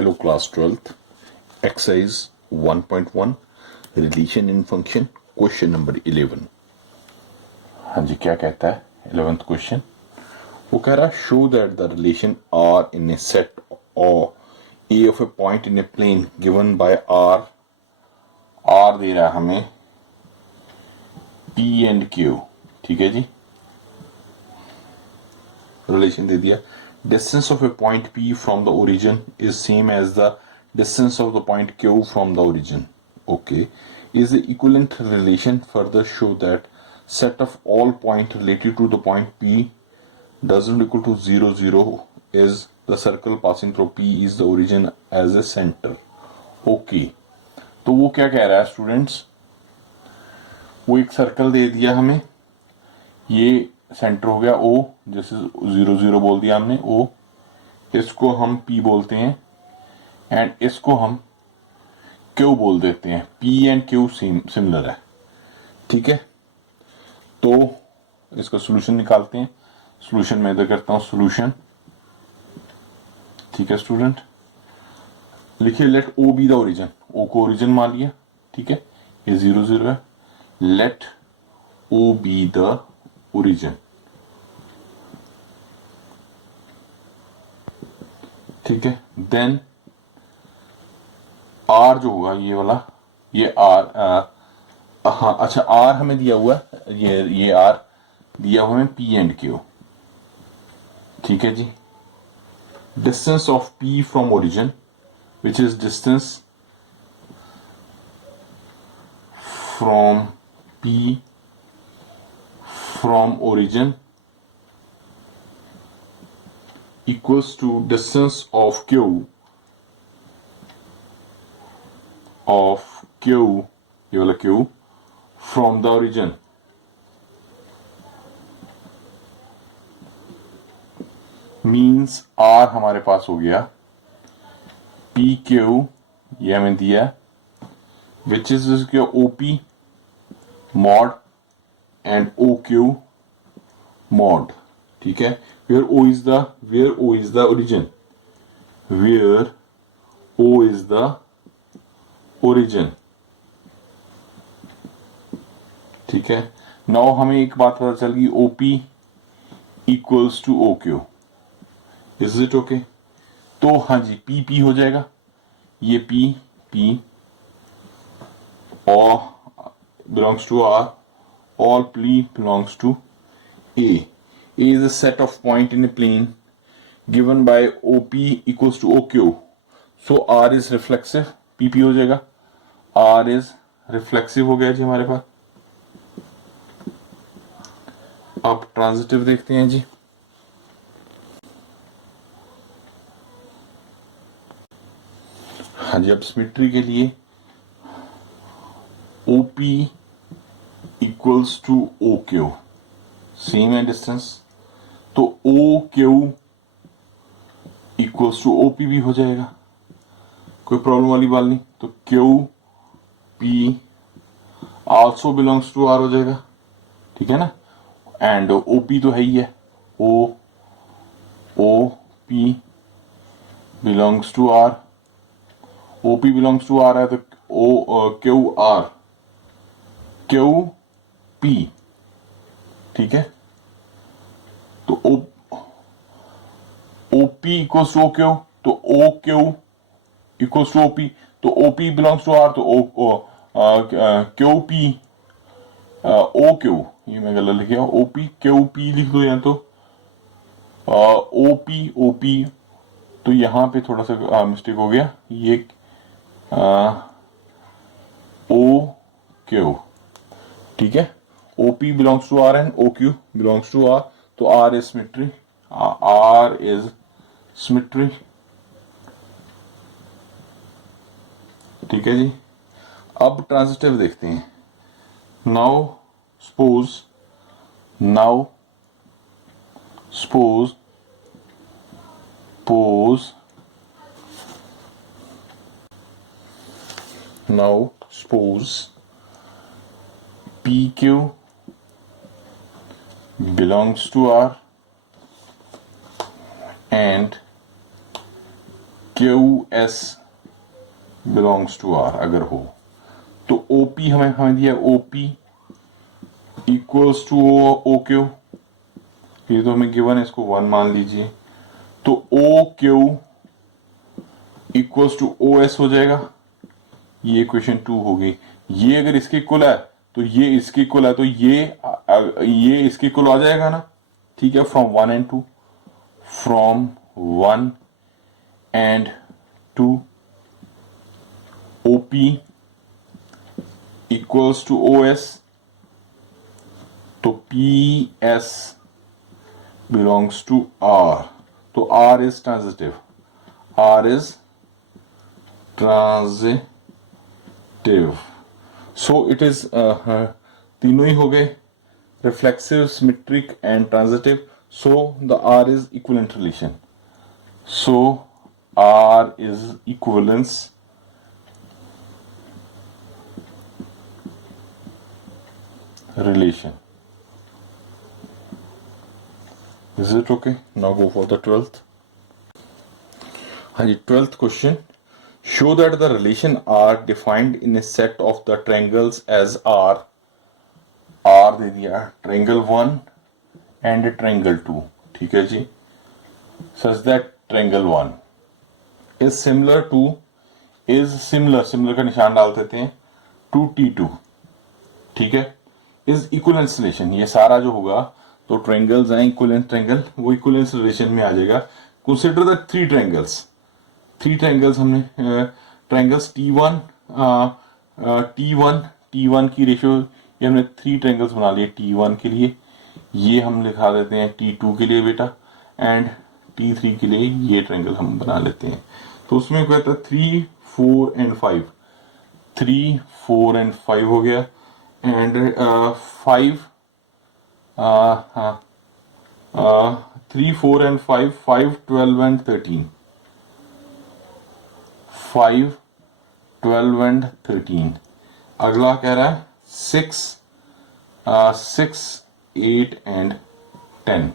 Hello class 12th, exercise 1.1, relation in function, question number 11. हाँ जी, क्या कहता है 11th क्वेश्चन? वो कह रहा है show that the relation R in a set or A of a point in a plane given by R दे रहा है हमें P and Q, ठीक है जी, रिलेशन दे दिया. Distance of a point P from the origin is same as the distance of the point Q from the origin. Okay. Is the equivalent relation further show that set of all points related to the point P doesn't equal to 0, 0 is the circle passing through P is the origin as a center. Okay. तो वो क्या कह रहा है students? वो एक circle दे दिया हमें, ये सेंटर हो गया O, जैसे 0, 0 बोल दिया हमने O, इसको हम P बोलते हैं एंड इसको हम Q बोल देते हैं. P एंड Q सिमिलर है, ठीक है. तो इसका सॉल्यूशन निकालते हैं. सॉल्यूशन मैं इधर करता हूं सॉल्यूशन, ठीक है स्टूडेंट. लिखिए let O be the origin, O को ओरिजिन मान लिया, ठीक है, ये 0, 0 है. Let O be the origin, ठीक है. देन आर जो होगा ये वाला, ये आर, हाँ अच्छा, आर हमें दिया हुआ है, ये आर दिया हुआ है पी एंड क्यू, ठीक है जी. Distance of P from origin which is distance from P from origin equals to distance of Q ये वाला Q from the origin. Means R हमारे पास हो गया PQ, ये हमें दिया which is OP mod and OQ mod, ठीक है. where O is the origin, where O is the origin, ठीक है. नाउ हमें एक बात पता चल गई, OP equals to OQ. Is it okay? तो हाँ जी, PP हो जाएगा, ये P और belongs to R, all P belongs to A. A is a set of point in a plane given by OP equals to OQ. So R is reflexive, PP हो जाएगा, R is reflexive हो गया जी हमारे पास. अब transitive देखते हैं जी. हाँ जी, अब सिमेट्री के लिए OP equals to OQ, same है डिस्टेंस, तो OQ इक्वल्स टू OP भी हो जाएगा, कोई प्रॉब्लम वाली बात नहीं. तो QP also belongs to R हो जाएगा, ठीक है ना. एंड OP तो है ही है, OP belongs to R, OP belongs to R है तो QP, ठीक है. तो OP इक्वल्स टू OQ, तो OQ इक्वल्स टू OP, तो OP बिलोंग्स टू R, तो QP OQ, ये मैं गलत लिख गया, OP QP लिख दो, या तो OP, तो यहां पे थोड़ा सा मिस्टेक हो गया, ये OQ, ठीक है. OP belongs to R and OQ belongs to R, तो R is symmetry, ठीक है जी. अब ट्रांजिटिव देखते हैं. Now suppose PQ belongs to R and Q S belongs to R अगर हो तो ओपी हमें दिया OP equals to O Q, ये तो हमें गिवन है, इसको 1 मान लीजिए। तो O Q equals to O S हो जाएगा, ये इक्वेशन 2 हो गई। ये अगर इसके इक्वल है तो ये इसके इक्वल है, तो ये इसके इक्वल आ जाएगा ना, ठीक है। From 1 and 2, from 1 and 2 OP equals to O S, तो P S belongs to R, तो R is transitive, R is transitive. So it is तीनों ही हो गए, reflexive, symmetric and transitive. So the R is equivalent relation, so R is equivalence relation. Is it okay? Now go for the 12th. हाँ जी, 12th question. Show that the relation R defined in a set of the triangles as R दे दिया, triangle 1 and triangle 2, ठीक है जी, such that triangle 1 is similar का निशान डाल देते हैं, to T2, ठीक है। इज इक्विवेलेंस रिलेशन, ये सारा जो होगा तो ट्रायंगल्स हैं इक्विवेलेंट ट्रायंगल, वो इक्विवेलेंस रिलेशन में आ जाएगा। कंसीडर द थ्री ट्रायंगल्स हमने ट्रायंगल्स T1 की रेशियो, ये हमने 3 ट्रायंगल्स बना लिए T1 के लिए, ये हम लिखा देते हैं T2 के लिए बेटा, एंड T3 के लिए ये ट्रायंगल हम बना लेते हैं। तो उसमें क्या था, 3, 4 एंड 5, 3, 4 एंड 5 हो गया, and 5 3, 4 and 5, 5, 12 and 13, 5, 12 and 13। अगला कह रहा है 6, 8 and 10,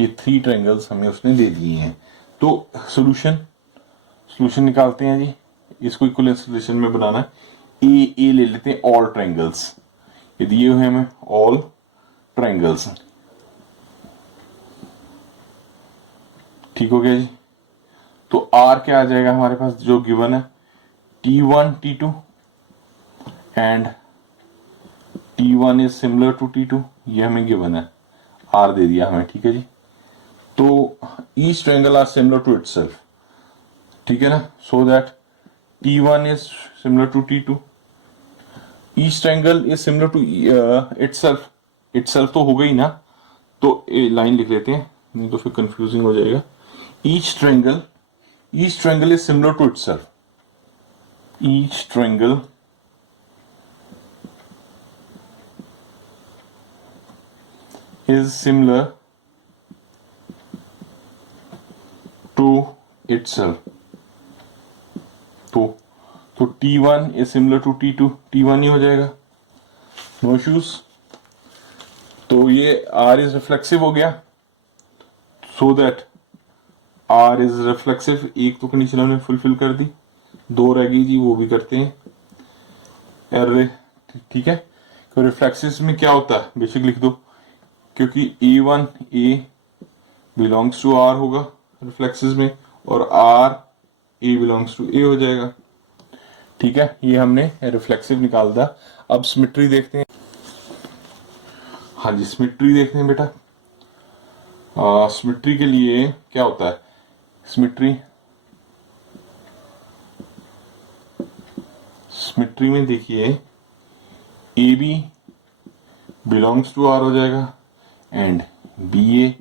ये 3 ट्रायंगल्स हमें उसने दे दिए हैं। तो सॉल्यूशन निकालते हैं जी, इसको इक्विवेलेंस रिलेशन में बनाना है। ए ले लेते हैं, ऑल ट्रायंगल्स, ये दिए हुए हमें ऑल ट्रायंगल्स, ठीक हो गया जी। तो आर क्या आ जाएगा हमारे पास जो गिवन है, T1 T2 and T1 is similar to T2, ये हमें गिवन है, आर दे दिया हमें, ठीक है जी। तो each triangle are similar to itself, ठीक है ना, so that T1 is similar to T2, each triangle is similar to itself तो हो गई ना, तो लाइन लिख लेते हैं, नहीं तो फिर कंफ्यूजिंग हो जाएगा। Each triangle is similar to itself, each triangle is similar to itself. तो T1 is similar to T2, T1 ही हो जाएगा, नो इश्यूज। तो ये R इज रिफ्लेक्सिव हो गया, so that R is reflexive, एक तो कंडीशन हमने फुलफिल कर दी, 2 रह गई जी, वो भी करते हैं एरे, ठीक है। तो रिफ्लेक्सिव में क्या होता है बेसिक लिख दो, क्योंकि A1 A belongs to R होगा रिफ्लेक्सिव में, और R A belongs to A हो जाएगा, ठीक है। ये हमने रिफ्लेक्सिव निकाल दिया। अब सिमेट्री देखते हैं। हाँ जी, सिमेट्री देखते हैं बेटा। सिमेट्री के लिए क्या होता है, सिमेट्री में देखिए A B belongs to R हो जाएगा, एंड बी ए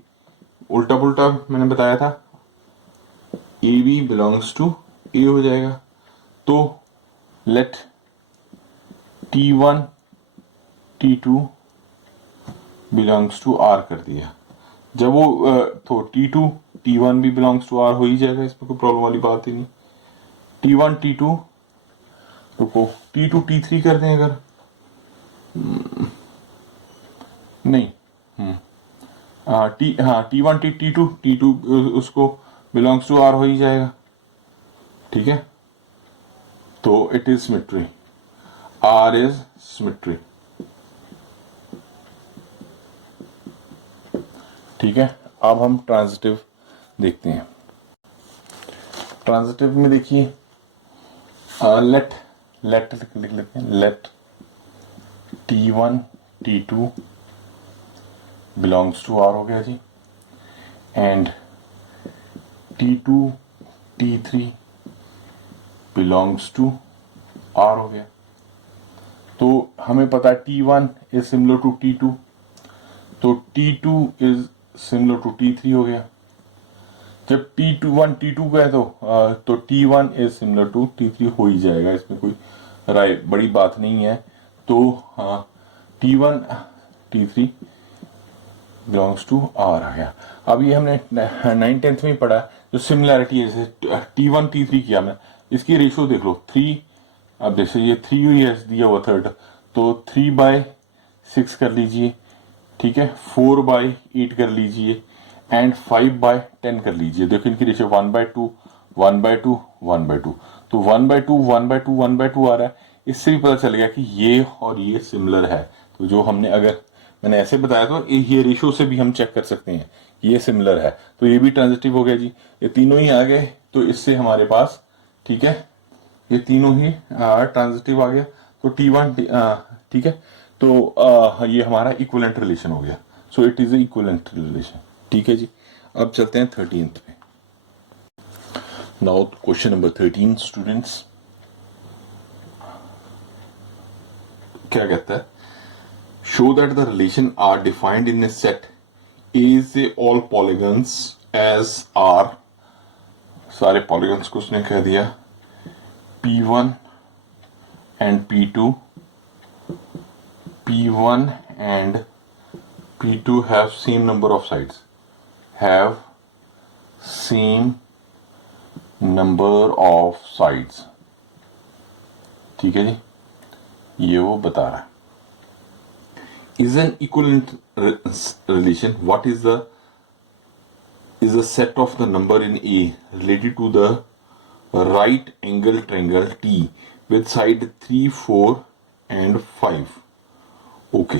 उल्टा पुल्टा मैंने बताया था, ए बी बिलोंग्स टू ए हो जाएगा। तो late T1 T2 belongs to are कर दिया, जब वो तो T2 T1 भी बिलोंग्स टू आर हो ही जाएगा, इसमें कोई प्रॉब्लम वाली बात ही नहीं। T1 T2 रुको, T2 T3 कर दें अगर, नहीं, T1 T2 उसको बिलोंग्स टू आर हो ही जाएगा, ठीक है, तो it is symmetry, R is symmetry. ठीक है, अब हम ट्रांजिटिव देखते हैं। ट्रांजिटिव में देखिए लेट लिख लेते हैं, late T1 T2 belongs to R हो गया जी, and T2 T3 belongs to R हो गया। तो हमें पता है T1 is similar to T2, तो T2 is similar to T3 हो गया। जब T1 T2 का है तो T1 is similar to T3 हो ही जाएगा, इसमें कोई राय बड़ी बात नहीं है। तो T1 T3 belongs to are आ गया। अब ये हमने 9th-10th में पढ़ा, जो सिमिलैरिटी है जैसे T1 T3 किया हमने, इसकी रेशियो देख लो 3। अब जैसे ये 3 हुई है दिया हुआ थर्ड, तो 3/6 कर लीजिए, ठीक है, 4/8 कर लीजिए, एंड 5/10 कर लीजिए। देखो इनकी रेशियो 1/2 1/2 1/2, तो 1/2 1/2 1/2 आ रहा है। इससे भी पता चल गया कि ये और ये सिमिलर है। तो जो हमने, अगर मैंने ऐसे बताया तो ये रेशियो से भी हम चेक कर सकते हैं ये सिमिलर है, तो ये भी ट्रांजिटिव हो गया जी। ये तीनों ही आ गए, तो इससे हमारे पास, ठीक है, ये तीनों ही ट्रांजिटिव आ गया। तो T1 ठीक है, तो ये हमारा इक्विवेलेंट रिलेशन हो गया। सो it is a equivalent relation. ठीक है जी, अब चलते हैं 13th पे। नाउ क्वेश्चन नंबर 13 स्टूडेंट्स, क्या कहता है, show that the relation R defined in a set is a all polygons as R. सारे पॉलीगन्स को उसने कह दिया P1 and P2, P1 and P2 have same number of sides, have same number of sides। ठीक है जी, ये वो बता रहा है। is an equivalent relation, what is the set of the number in A related to the right angle triangle T with side 3, 4 and 5। Okay,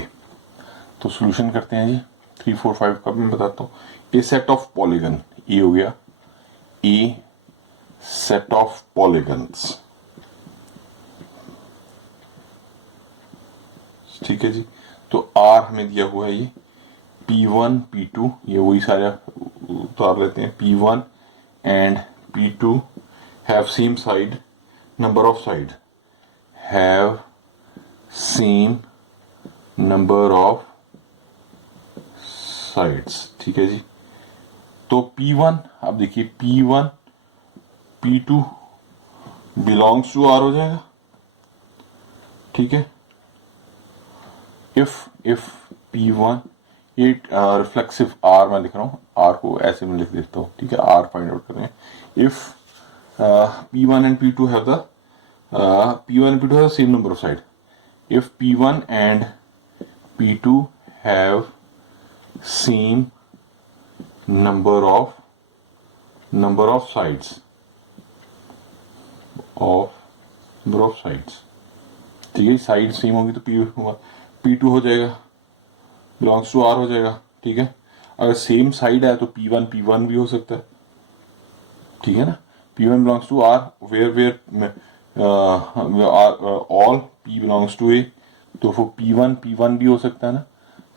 तो solution करते हैं जी। 3, 4, 5 का मैं बताता हूँ। ए सेट ऑफ पॉलीगन, ए हो गया, ए सेट ऑफ पॉलीगन्स, ठीक है जी। तो आर हमें दिया हुआ है ये P1 P2, ये वही सारे उतार लेते हैं। P1 and P2 have same side, number of side, have same number of sides। ठीक है जी, तो P1, अब देखिए P1 P2 belongs to R हो जाएगा। ठीक है, इफ P1, ये रिफ्लेक्सिव आर मैं लिख रहा हूँ, आर को ऐसे में लिख देता हूँ। ठीक है, आर फाइंड आउट कर रहे हैं। If P1 and P2 have the same number of side, if P1 and P2 have same number of sides, ठीक है, साइड सेम होगी तो P2 हो जाएगा, बिलोंग्स टू आर हो जाएगा। ठीक है, अगर सेम साइड है तो P1 भी हो सकता है। ठीक है ना, P1 belongs to R, where all P belongs to A, तो वो P1 भी हो सकता है ना,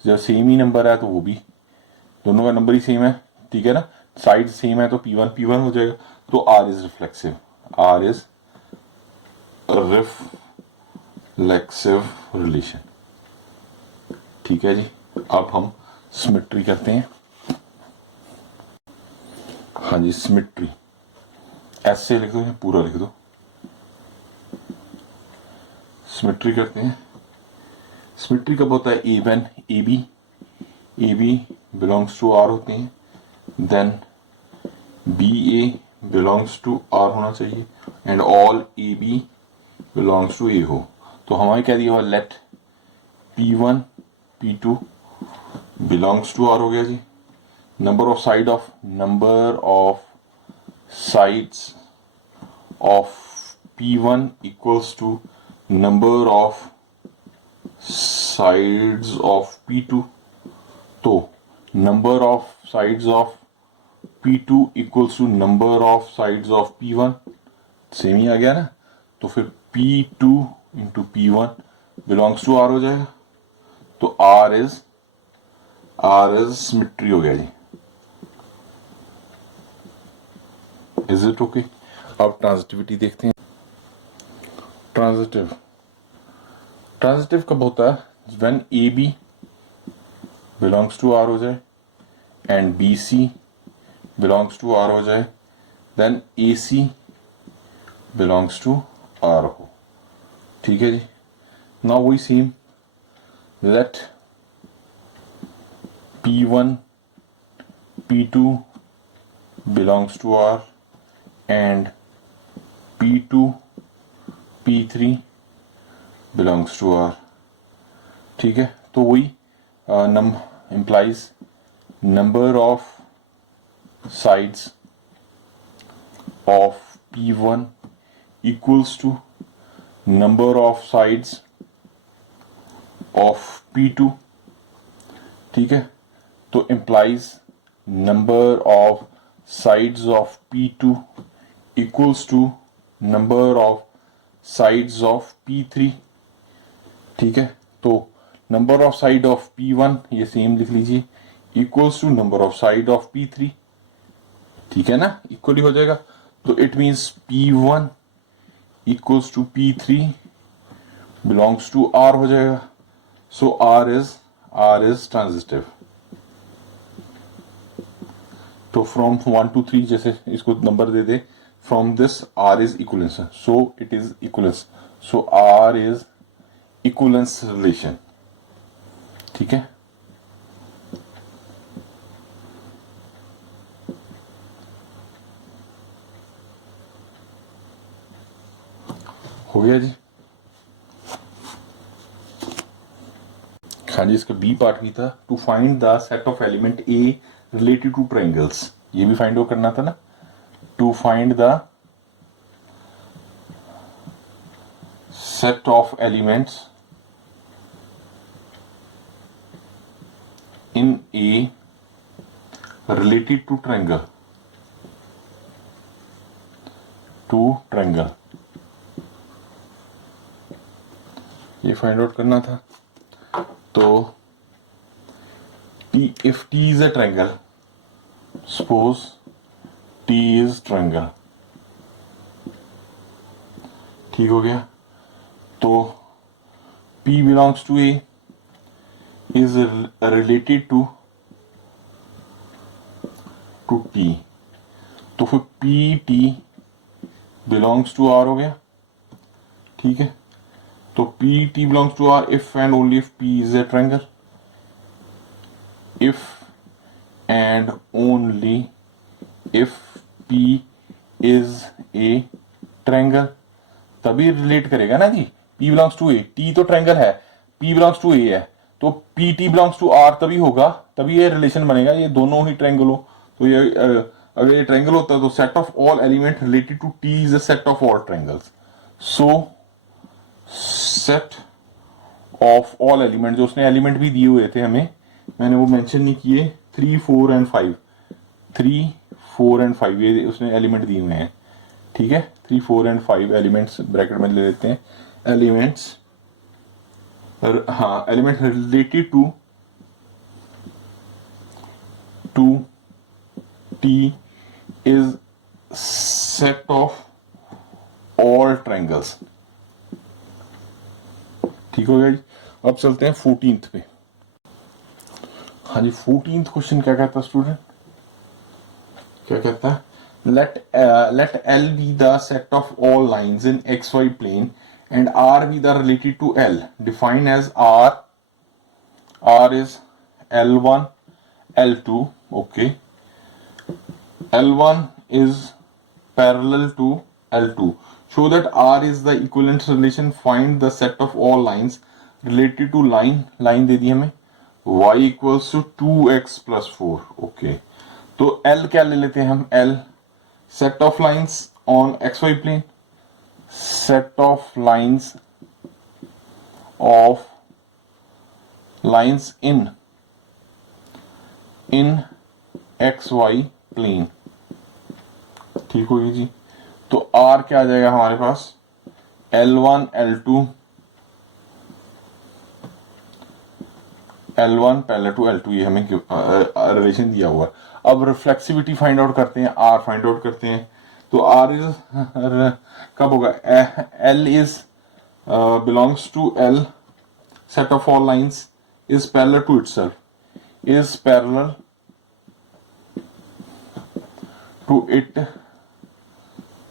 जब सेम ही नंबर है तो वो भी, दोनों का नंबर ही सेम है। ठीक है ना, साइड सेम है तो P1 हो जाएगा। तो R is reflexive, R is reflexive relation. ठीक है जी, अब हम सिमेट्री करते हैं। हाँ जी, सिमेट्री ऐसे लिख दो या पूरा लिख दो। सिमेट्री करते हैं। सिमेट्री कब होता है? A1 AB belongs to R होते हैं, then BA belongs to R होना चाहिए, and all AB belongs to A हो। तो हमारे क्या दिया हुआ, late P1 P2 belongs to R हो गया जी। Number of sides of P1 equals to number of sides of P2, तो number of sides of P2 equals to number of sides of P1, same ही आ गया ना, तो फिर P2 into P1 belongs to R हो जाएगा, तो R इज सिमेट्री हो गया जी। Is it okay? अब ट्रांजिटिविटी देखते हैं। ट्रांजिटिव कब होता है? When A B belongs to R हो जाए and B C belongs to R हो जाए, then A C belongs to R हो। ठीक है जी। Now we same, let P1 P2 belongs to R and P2 P3 belongs to R। ठीक है, तो वही implies number of sides of P1 equals to number of sides of P2। ठीक है, तो implies number of sides of P2 equals to number of sides of P3। ठीक है, तो number of side of P1 ये same लिख लीजिए equals to number of side of P3। ठीक है ना, इक्वली हो जाएगा, तो it means P1 equals to P3 belongs to R हो जाएगा, so R is transitive। तो फ्रॉम 1 to 3 जैसे इसको number they they, from this R is equivalence, so it is equivalence, so R is equivalence relation। ठीक है, हो गया जी। हाँ जी, इसका बी पार्ट भी था, to find the set of element A related to triangles, ये भी फाइंड आउट करना था ना, to find the set of elements in A related to triangle, ये फाइंड आउट करना था। तो if T is a triangle, suppose T is triangle, ठीक हो गया, तो P belongs to A is related to T, तो फिर PT belongs to R हो गया। ठीक है, तो PT belongs to R if and only if P is a triangle, if and only if P is a triangle, तभी relate करेगा ना जी। P belongs to A, T तो ट्रायंगल है, P belongs to A है, तो PT belongs to R तभी होगा, तभी ये रिलेशन बनेगा, ये दोनों ही ट्रायंगल हो। तो ये अगर ये ट्रायंगल होता तो set of all element related to T is a set of all triangles. So set of all element, जो उसने एलिमेंट भी दिए हुए थे हमें, मैंने वो मेंशन नहीं किए, 3, 4 and 5, 3, 4 and 5 ये उसने एलिमेंट दिए हुए हैं। ठीक है, 3, 4 and 5 एलिमेंट्स ब्रैकेट में ले लेते हैं, एलिमेंट्स, हाँ, element related to T is set of all triangles. ठीक हो गया जी। अब चलते हैं 14th पे। हाँ जी, 14th क्वेश्चन क्या कहता है स्टूडेंट, क्या कहता है, let L be the set of all lines in xy plane and R be the related to L, define as R is L1 L2, okay, L1 is parallel to L2, show that R is the equivalent relation, find the set of all lines related to line दे दी हमें y equals to 2x plus 4, okay, तो L क्या ले लेते हैं हम, L set of lines on xy plane, set of lines in xy plane, ठीक होगी जी। तो R क्या आ जाएगा हमारे पास, L1 पैरेलल टू L2, ये हमें रिलेशन दिया हुआ है। अब रिफ्लेक्सिविटी फाइंड आउट करते हैं, R फाइंड आउट करते हैं। तो R इज कब होगा, L is belongs to L, set of all lines is parallel to itself, is parallel to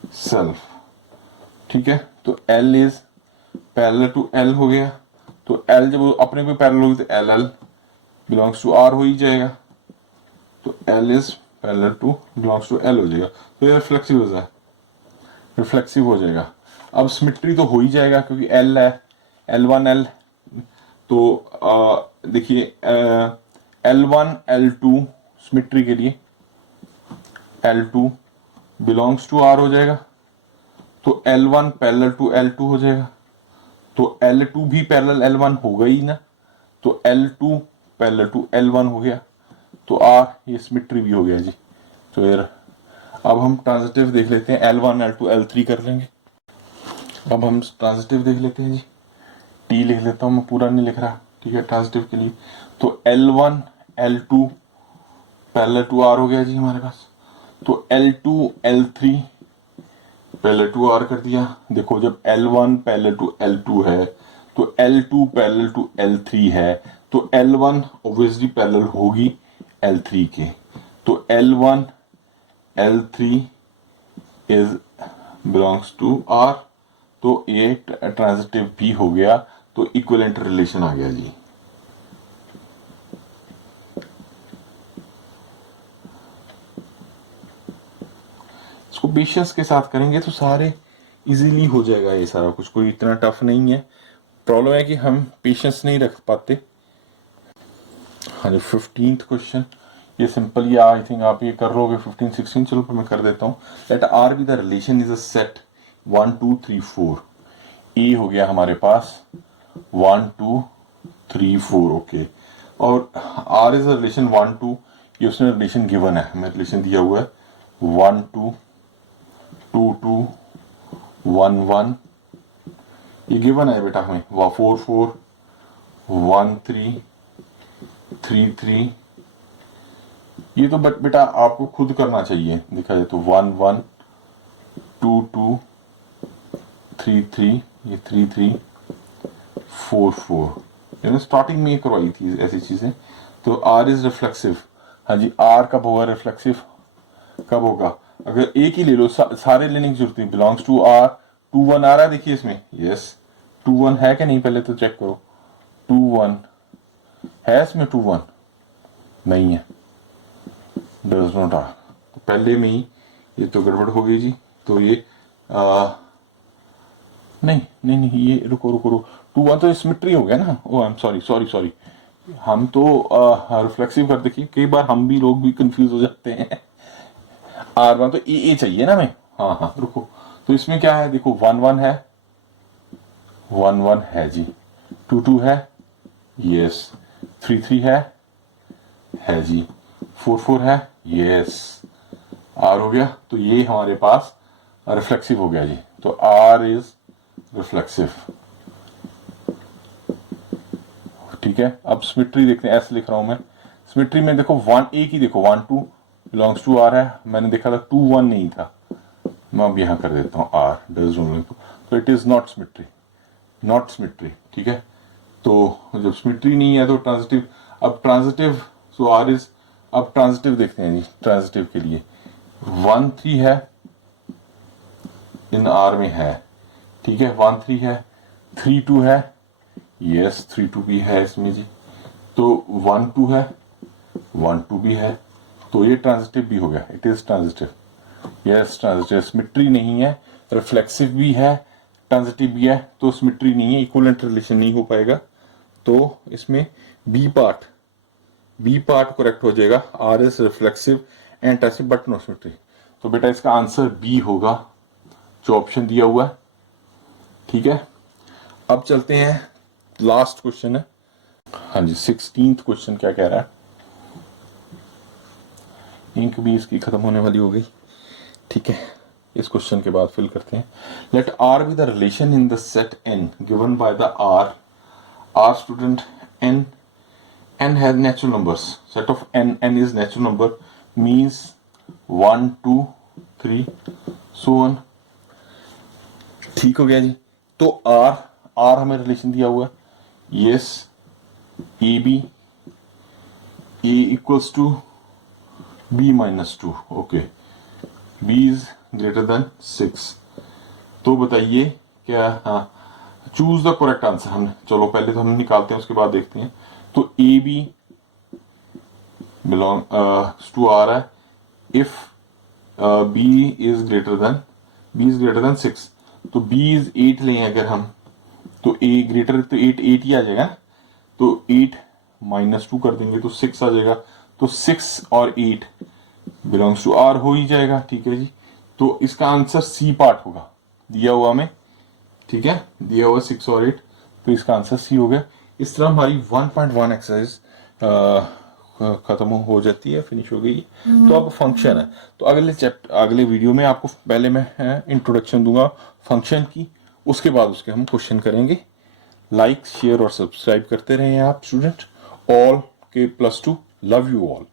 itself, ठीक है। तो L is parallel to L हो गया, तो L जब अपने को पैरेलल होगी तो LL belongs to R हो ही जाएगा, तो L is parallel to belongs to L हो जाएगा, तो ये रिफ्लेक्सिव हो जाएगा, रिफ्लेक्सिव हो जाएगा। अब सिमेट्री तो हो ही जाएगा क्योंकि L है, L1 L, तो देखिए L1 L2 सिमेट्री के लिए L2 बिलोंग्स टू R हो जाएगा, तो L1 पैरेलल टू L2 हो जाएगा, तो L2 भी पैरेलल L1 होगा ही ना, तो L2 पैरेलल टू L1 हो गया, तो R ये सिमेट्री भी हो गया जी। तो यार अब हम ट्रांजिटिव देख लेते हैं, L1 L2 L3 कर लेंगे। अब हम ट्रांजिटिव देख लेते हैं जी, टी लिख लेता हूं, मैं पूरा नहीं लिख रहा, ठीक है, ट्रांजिटिव के लिए। तो L1 L2 parallel to R हो गया जी हमारे पास, तो L2 L3 parallel to R कर दिया। देखो जब L1 पैरेलल टू L2 है तो L2 पैरेलल टू L3 है, तो L1 ऑब्वियसली पैरेलल होगी L3 के, तो L1 L3 is belongs to R, तो ये ट्रांजिटिव भी हो गया, तो इक्विवेलेंट रिलेशन आ गया जी। इसको पेशेंस के साथ करेंगे तो सारे इजीली हो जाएगा, ये सारा कुछ कोई इतना टफ नहीं है। प्रॉब्लम है कि हम पेशेंस नहीं रख पाते। हाँ जी, 15th क्वेश्चन, ये सिंपल, या आई थिंक आप ये कर लोगे 15 16, चलो मैं कर देता हूँ। Let R be the relation is a set 1 2 3 4, A हो गया हमारे पास 1 2 3 4, ओके, और R इज अ रिलेशन 1 2, ये उसने रिलेशन गिवन है, हमें रिलेशन दिया हुआ है 1 2 2 2 1 1, ये गिवन है बेटा हमें, 4 4 1 3 3 3, ये तो बट बेटा आपको खुद करना चाहिए, देखा जाए तो 1 1 2 2 3 3, ये 3 3 4 4, मैंने स्टार्टिंग में करवाई थी ऐसी चीजें। तो R इज रिफ्लेक्सिव, हाँ जी, R कब होगा रिफ्लेक्सिव, कब होगा, अगर एक ही ले लो, सारे लेने की जरूरत नहीं, बिलोंग्स टू R, 2 1 आ रहा है देखिए इसमें, यस 2 1 है कि नहीं, पहले तो चेक करो, 2 1 है इसमें, 2 1 नहीं है, डज नॉट आ, तो पहले में ही ये तो गड़बड़ हो गई जी। तो ये नहीं नहीं नहीं, ये रुको रुको रुको, 2 1 तो सिमेट्री हो गया ना, oh I am sorry sorry sorry, हम तो रिफ्लेक्सिव कर, देखिए कई बार हम भी लोग भी कंफ्यूज हो जाते हैं। R1 तो ए चाहिए ना हमें, हाँ हाँ रुको, तो इसमें क्या है, देखो 1 1 है, 1 1 है जी, 2 2 है, यस, 3 3 है जी, 4 4 है, यस, R हो गया, तो ये हमारे पास रिफ्लेक्सिव हो गया जी। तो R इज रिफ्लेक्सिव, ठीक है। अब सिमेट्री देखते हैं, ऐसे लिख रहा हूं मैं, सिमेट्री में देखो 1 एक ही, देखो 1 2 बिलोंग्स टू R है, मैंने देखा था 2 1 नहीं था, मैं अब यहां कर देता हूं R डज नॉट, तो it is not symmetry, not symmetry, ठीक है। तो जब सिमेट्री नहीं है तो ट्रांजिटिव, अब ट्रांजिटिव, सो R इज, अब ट्रांजिटिव देखते हैं जी, ट्रांजिटिव के लिए 1 3 है इन R में है, ठीक है, 1 3 है, 3 2 है, यस 3 2 भी है इसमें जी, तो 1 2 है, 1 2 भी है, तो ये ट्रांजिटिव भी हो गया, it is transitive, yes transitive, symmetry नहीं है, रिफ्लेक्सिव भी है, ट्रांजिटिव भी है, तो सिमेट्री नहीं है, इक्विवेलेंट रिलेशन नहीं हो पाएगा, तो इसमें बी पार्ट करेक्ट हो जाएगा, R is reflexive and transitive but no symmetry, तो बेटा इसका आंसर बी होगा, जो ऑप्शन दिया हुआ है। ठीक है, अब चलते हैं, लास्ट क्वेश्चन है। हाँ जी, 16th क्वेश्चन क्या कह रहा है, इंक भी इसकी खत्म होने वाली हो गई। ठीक है, इस क्वेश्चन के बाद फिल करते हैं। Let R be the relation in the set N given by the R student n has natural numbers, set of n is natural number, means 1 2 3 so on। ठीक हो गया जी। तो r हमें रिलेशन दिया हुआ है, yes A B a equals to b minus 2, okay, b is greater than 6। तो बताइए क्या, हाँ, चूज द करेक्ट आंसर। हमने, चलो पहले तो हम निकालते हैं, उसके बाद देखते हैं। तो ए बी बिलोंग टू आ रहा है if B is greater than 6, तो बी इज 8 लें अगर हम, तो ए ग्रेटर, तो 8 ही आ जाएगा ना, तो 8 माइनस 2 कर देंगे तो 6 आ जाएगा। तो 6 और 8 बिलोंग्स टू आर हो ही जाएगा। ठीक है जी, तो इसका आंसर सी पार्ट होगा दिया हुआ हमें। ठीक है, दिया हुआ 6 और 8, तो इसका आंसर सी हो गया। इस तरह हमारी 1.1 एक्सरसाइज खत्म हो जाती है, फिनिश हो गई। तो अब फंक्शन है, तो अगले वीडियो में आपको पहले मैं इंट्रोडक्शन दूंगा फंक्शन की, उसके बाद उसके हम क्वेश्चन करेंगे। लाइक शेयर और सब्सक्राइब करते रहें आप स्टूडेंट। ऑल के +2, लव यू ऑल।